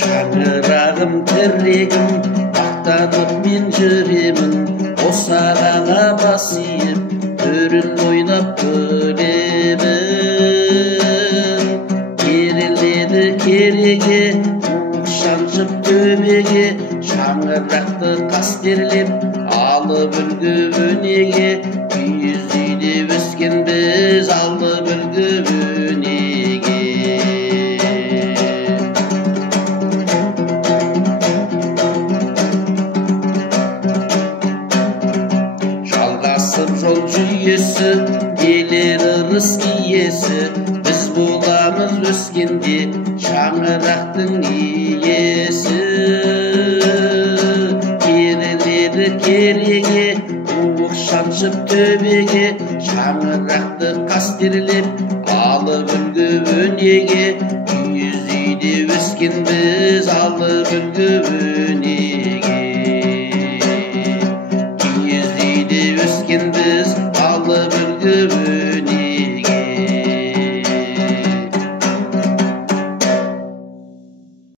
Şаңырағым тірегім, мақтанып мен жүремін, босағаға бас иіп, төрін ойнап күлемін. Керіледі кереге, уық шаншып төбеге, шаңырақты қастерлеп, алып үлгі өнеге. Киіз үйде өскен біз, алып үлгі өнеге. Жалғасып жол жүйесі, келер ырыс иесі, біз боламыз өскенде шаңырақтың иесі. Керіледі кереге, уық шаншып төбеге, шаңырақты қастерлеп, алып үлгі өнеге. Киіз үйде өскен біз, алып үлгі өнеге.